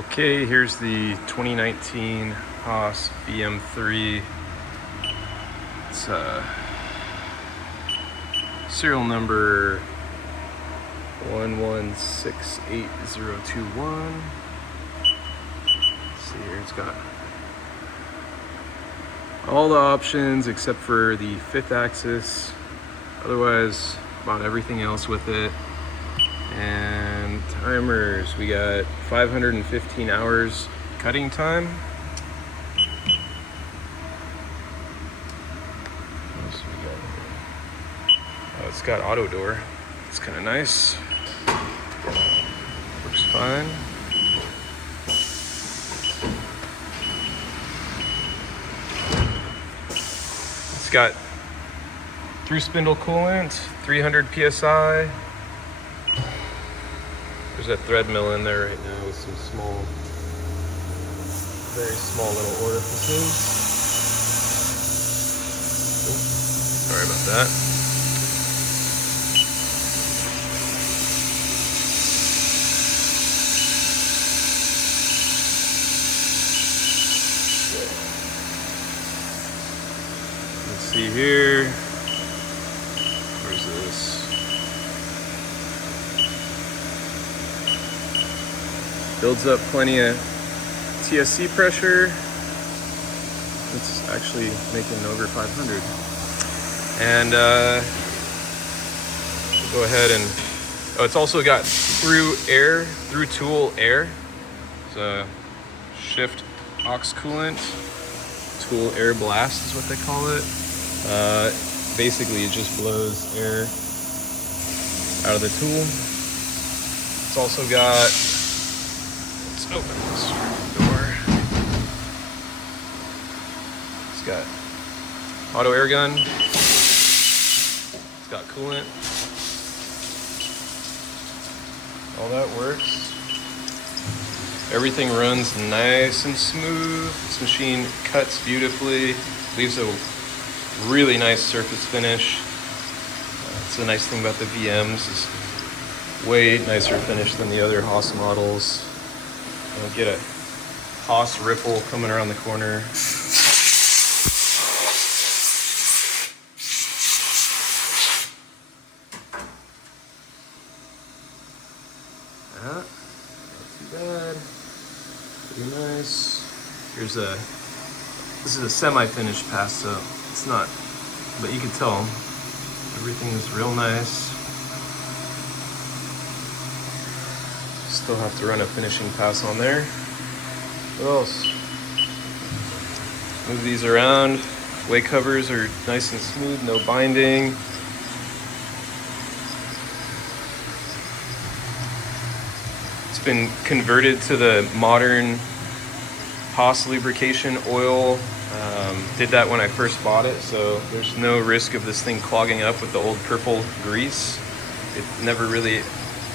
Okay, here's the 2019 HAAS VM-3. It's serial number 1168021. Let's see here, it's got all the options except for the 5th axis. Otherwise, about everything else with it. And timers, we got 515 hours cutting time. What else we got here? Oh, it's got auto door. It's kind of nice. Works fine. It's got through spindle coolant, 300 psi. There's a thread mill in there right now with some small, very small little orifices. Oops, sorry about that. Let's see here. Where's this? Builds up plenty of TSC pressure. It's actually making over 500. And we'll go ahead and, oh, it's also got through tool air. It's a shift aux coolant. Tool air blast is what they call it. Basically it just blows air out of the tool. It's also got, let's open this door. It's got auto air gun. It's got coolant. All that works. Everything runs nice and smooth. This machine cuts beautifully, leaves a really nice surface finish. It's the nice thing about the VMs, is way nicer finish than the other HAAS models. You'll get a HAAS ripple coming around the corner. Not too bad. Pretty nice. This is a semi-finished pass, so it's not, but you can tell everything is real nice. Still have to run a finishing pass on there. What else? Move these around. Way covers are nice and smooth, no binding. It's been converted to the modern HAAS lubrication oil. Did that when I first bought it, so there's no risk of this thing clogging up with the old purple grease. It never really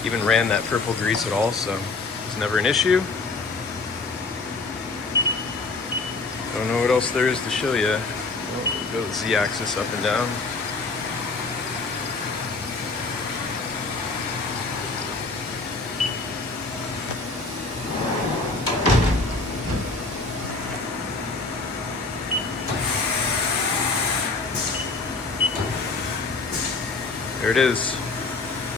even ran that purple grease at all, so it was never an issue. Don't know what else there is to show you. We'll go Z-axis up and down. There it is.